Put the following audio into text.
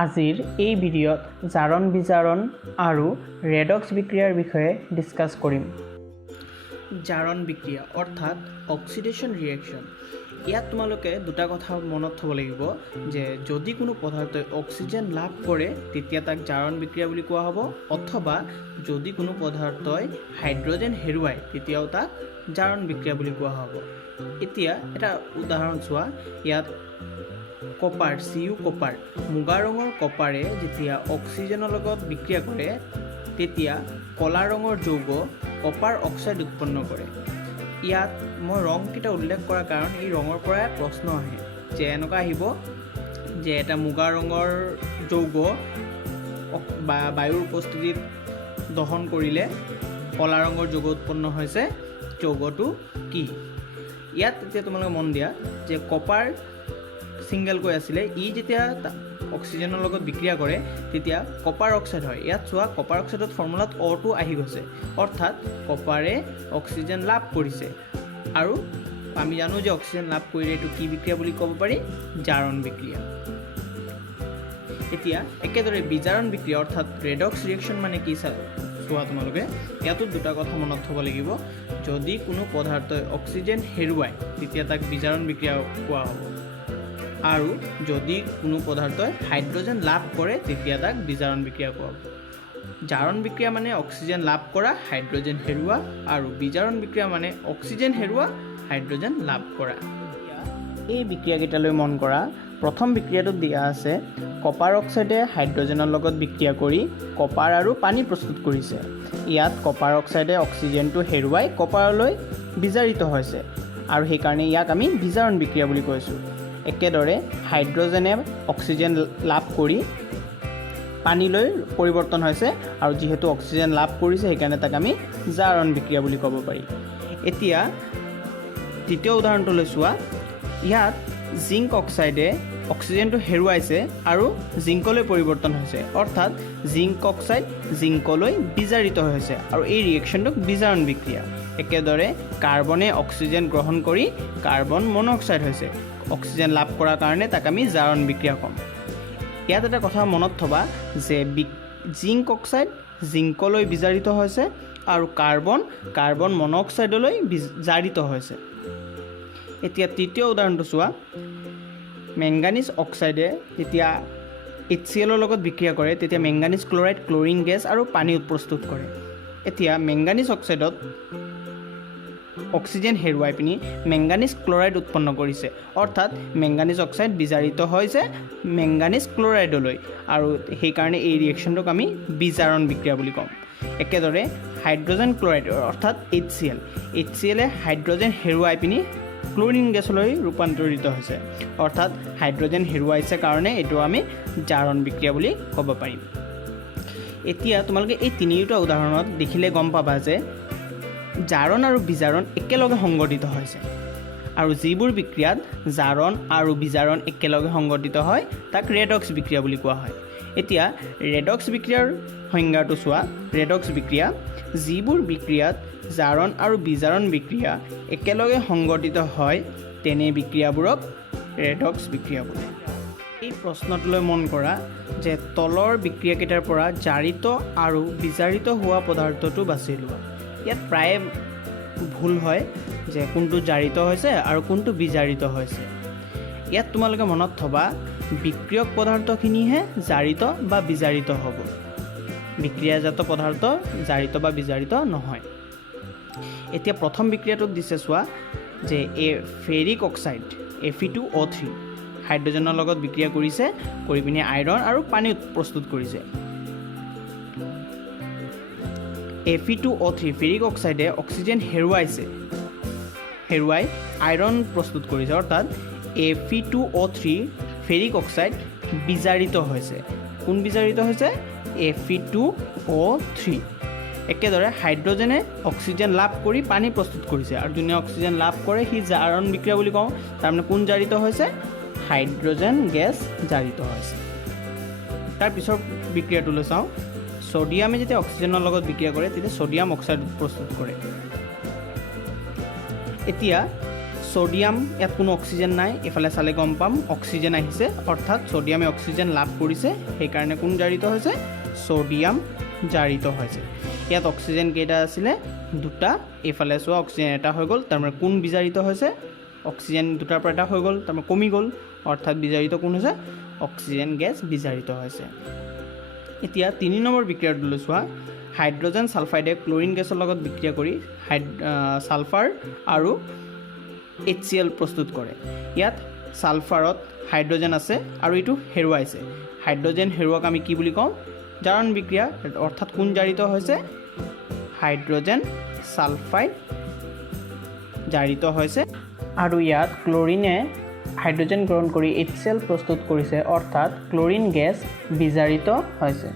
আজিৰ এই ভিডিঅ'ত জাৰণ বিজাৰণ আৰু ৰেডক্স বিক্ৰিয়াৰ বিষয়ে ডিছকাছ কৰিম। জাৰণ বিক্ৰিয়া অৰ্থাৎ অক্সিডেশ্যন ৰিয়েকশ্যন। ইয়াত তোমালোকে দুটা কথা মনত থ'ব লাগিব যে যদি কোনো পদাৰ্থই অক্সিজেন লাভ কৰে তেতিয়া তাক জাৰণ বিক্ৰিয়া বুলি কোৱা হ'ব, অথবা যদি কোনো পদাৰ্থই হাইড্ৰজেন হেৰুৱায় তেতিয়াও তাক জাৰণ বিক্ৰিয়া বুলি কোৱা হ'ব। এতিয়া এটা উদাহৰণ চোৱা। ইয়াত কপাৰ চিউ কপাৰ মুগা ৰঙৰ কপাৰে যেতিয়া অক্সিজেনৰ লগত বিক্ৰিয়া কৰে তেতিয়া কলা ৰঙৰ যৌগ কপাৰ অক্সাইড উৎপন্ন কৰে। ইয়াত মই ৰংকেইটা উল্লেখ কৰাৰ কাৰণ এই ৰঙৰ পৰাই প্ৰশ্ন আহে যে এনেকুৱা আহিব যে এটা মুগা ৰঙৰ যৌগ বা বায়ুৰ উপস্থিতিত দহন কৰিলে কলা ৰঙৰ যৌগ উৎপন্ন হৈছে, যৌগটো কি? ইয়াত এতিয়া তোমালোকে মন দিয়া যে কপাৰ ছিংগেলকৈ আছিলে, ই যেতিয়া অক্সিজেনৰ লগত বিক্ৰিয়া কৰে তেতিয়া কপাৰ অক্সাইড হয়। ইয়াত চোৱা কপাৰ অক্সাইডত ফৰ্মুলাত O2 আহি গৈছে, অৰ্থাৎ কপাৰে অক্সিজেন লাভ কৰিছে। আৰু আমি জানো যে অক্সিজেন লাভ কৰিলে এইটো কি বিক্ৰিয়া বুলি ক'ব পাৰি? জাৰণ বিক্ৰিয়া। এতিয়া একেদৰে বিজাৰণ বিক্ৰিয়া অৰ্থাৎ ৰেডক্স ৰিয়েকশ্যন মানে কি চোৱা তোমালোকে। ইয়াতো দুটা কথা মনত থ'ব লাগিব। যদি কোনো পদাৰ্থই অক্সিজেন হেৰুৱায় তেতিয়া তাক বিজাৰণ বিক্ৰিয়া কোৱা হ'ব, আৰু যদি কোনো পদাৰ্থই হাইড্ৰজেন লাভ কৰে তেতিয়া তাক বিজাৰণ বিক্ৰিয়া কোৱা হ'ব। জাৰণ বিক্ৰিয়া মানে অক্সিজেন লাভ কৰা, হাইড্ৰজেন হেৰুওৱা, আৰু বিজাৰণ বিক্ৰিয়া মানে অক্সিজেন হেৰুওৱা, হাইড্ৰজেন লাভ কৰা। এই বিক্ৰিয়াকেইটালৈ মন কৰা। প্ৰথম বিক্ৰিয়াটোত দিয়া আছে কপাৰ অক্সাইডে হাইড্ৰজেনৰ লগত বিক্ৰিয়া কৰি কপাৰ আৰু পানী প্ৰস্তুত কৰিছে। ইয়াত কপাৰ অক্সাইডে অক্সিজেনটো হেৰুৱাই কপাৰলৈ বিজাৰিত হৈছে, আৰু সেইকাৰণে ইয়াক আমি বিজাৰণ বিক্ৰিয়া বুলি কৈছোঁ। একেদৰে হাইড্ৰজেনে অক্সিজেন লাভ কৰি পানীলৈ পৰিৱৰ্তন হৈছে, আৰু যিহেতু অক্সিজেন লাভ কৰিছে সেইকাৰণে তাক আমি জাৰণ বিক্ৰিয়া বুলি ক'ব পাৰি। এতিয়া দ্বিতীয় উদাহৰণটোলৈ চোৱা। ইয়াত জিংক অক্সাইডে অক্সিজেনটো হেৰুৱাইছে আৰু জিংকলৈ পৰিৱৰ্তন হৈছে, অৰ্থাৎ জিংক অক্সাইড জিংকলৈ বিজাৰিত হৈছে, আৰু এই ৰিয়েকশ্যনটোক বিজাৰণ বিক্ৰিয়া। একেদৰে কাৰ্বনে অক্সিজেন গ্ৰহণ কৰি কাৰ্বন মন'অক্সাইড হৈছে, অক্সিজেন লাভ কৰাৰ কাৰণে তাক আমি জাৰণ বিক্ৰিয়া ক'ম। ইয়াত এটা কথা মনত থ'বা যে জিংক অক্সাইড জিংকলৈ বিজাৰিত হৈছে আৰু কাৰ্বন মন'অক্সাইডলৈ জাৰিত হৈছে। এতিয়া তৃতীয় উদাহৰণটো চোৱা। মেংগানিজ অক্সাইডে যেতিয়া HCl লগত বিক্ৰিয়া কৰে তেতিয়া মেংগানিজ ক্লৰাইড ক্লৰিন গেছ আৰু পানী প্ৰস্তুত কৰে। এতিয়া মেংগানিজ অক্সাইডত অক্সিজেন হেৰুৱাই পিনি মেংগানিজ ক্লৰাইড উৎপন্ন কৰিছে, অৰ্থাৎ মেংগানিজ অক্সাইড বিজাৰিত হৈছে মেংগানিজ ক্লৰাইডলৈ, আৰু সেইকাৰণে এই ৰিয়েকশ্যনটোক আমি বিজাৰণ বিক্ৰিয়া বুলি ক'ম। একেদৰে হাইড্ৰজেন ক্লৰাইড অৰ্থাৎ HClয়ে হাইড্ৰজেন হেৰুৱাই পিনি ক্লৰিন গেছলৈ ৰূপান্তৰিত হৈছে, অৰ্থাৎ হাইড্ৰজেন হেৰুৱাইছে কাৰণে এইটো আমি জাৰণ বিক্ৰিয়া বুলি ক'ব পাৰিম। এতিয়া তোমালোকে এই তিনিওটা উদাহৰণত দেখিলে গম পাবা যে জাৰণ আৰু বিজাৰণ একেলগে সংঘটিত হৈছে, আৰু যিবোৰ বিক্ৰিয়াত জাৰণ আৰু বিজাৰণ একেলগে সংঘটিত হয় তাক ৰেডক্স বিক্ৰিয়া বুলি কোৱা হয়। এতিয়া ৰেডক্স বিক্ৰিয়াৰ সংজ্ঞাটো চোৱা। ৰেডক্স বিক্ৰিয়া যিবোৰ বিক্ৰিয়াত জাৰণ আৰু বিজাৰণ বিক্ৰিয়া একেলগে সংঘটিত হয় তেনে বিক্ৰিয়াবোৰক ৰেডক্স বিক্ৰিয়া বোলে। এই প্ৰশ্নটোলৈ মন কৰা যে তলৰ বিক্ৰিয়াকেইটাৰ পৰা জাৰিত আৰু বিজাৰিত হোৱা পদাৰ্থটো বাছি লোৱা। ইয়াত প্ৰায়ে ভুল হয় যে কোনটো জাৰিত হৈছে আৰু কোনটো বিজাৰিত হৈছে। ইয়াত তোমালোকে মনত থ'বা বিক্ৰিয়ক পদাৰ্থখিনিহে জাৰিত বা বিজাৰিত হ'ব, বিক্ৰিয়াজাত পদাৰ্থ জাৰিত বা বিজাৰিত নহয়। এতিয়া প্ৰথম বিক্ৰিয়াটোত দিছে চোৱা যে ফেৰিক অক্সাইড Fe2O3 হাইড্ৰজেনৰ লগত বিক্ৰিয়া কৰিছে, কৰি পিনি আইৰণ আৰু পানী প্ৰস্তুত কৰিছে। Fe2O3 ফেৰিক অক্সাইডে অক্সিজেন হেৰুৱাই আইৰণ প্ৰস্তুত কৰিছে, অৰ্থাৎ Fe2O3 ফেৰিক অক্সাইড বিজাৰিত হৈছে। কোন বিজাৰিত হৈছে? Fe2O3। একেদৰে হাইড্ৰজেনে অক্সিজেন লাভ কৰি পানী প্ৰস্তুত কৰিছে, আৰু যোনে অক্সিজেন লাভ কৰে সি জাৰণ বিক্ৰিয়া বুলি কওঁ। তাৰমানে কোন জাৰিত হৈছে? হাইড্ৰজেন গেছ জাৰিত হৈছে। তাৰ পিছৰ বিক্ৰিয়াটোলৈ চাওঁ। ছ'ডিয়ামে যেতিয়া অক্সিজেনৰ লগত বিক্ৰিয়া কৰে তেতিয়া ছ'ডিয়াম অক্সাইড প্ৰস্তুত কৰে। এতিয়া সোডিয়াম, ইয়াত কোনো অক্সিজেন নাই, এফালে চালে গম পাম অক্সিজেন আহিছে, অৰ্থাৎ সোডিয়ামে অক্সিজেন লাভ কৰিছে, সেইকাৰণে কোন জাৰিত হৈছে? সোডিয়াম জাৰিত হৈছে। ইয়াত অক্সিজেন কেইটা আছিলে? দুটা, এইফালে চোৱা অক্সিজেন এটা হৈ গ'ল, তাৰমানে কোন বিজাৰিত হৈছে? অক্সিজেন দুটাৰ পৰা এটা হৈ গ'ল, তাৰমানে কমি গ'ল, অৰ্থাৎ বিজাৰিত কোন হৈছে? অক্সিজেন গেছ বিজাৰিত হৈছে। এতিয়া 3 নম্বৰ বিক্ৰিয়াটোলৈ চোৱা। হাইড্ৰজেন ছালফাইডে ক্লৰিন গেছৰ লগত বিক্ৰিয়া কৰি ছালফাৰ আৰু HCl প্ৰস্তুত কৰে। ইয়াত ছালফাৰত হাইড্ৰজেন আছে আৰু এইটো হেৰুৱাইছে। হাইড্ৰজেন হেৰুৱাক আমি কি বুলি কওঁ? জাৰণ বিক্ৰিয়া, অৰ্থাৎ কোন জাৰিত হৈছে? হাইড্ৰজেন ছালফাইড জাৰিত হৈছে। আৰু ইয়াত ক্লৰিনে হাইড্ৰজেন গ্ৰহণ কৰি HCl প্ৰস্তুত কৰিছে, অৰ্থাৎ ক্লৰিন গেছ বিজাৰিত হৈছে।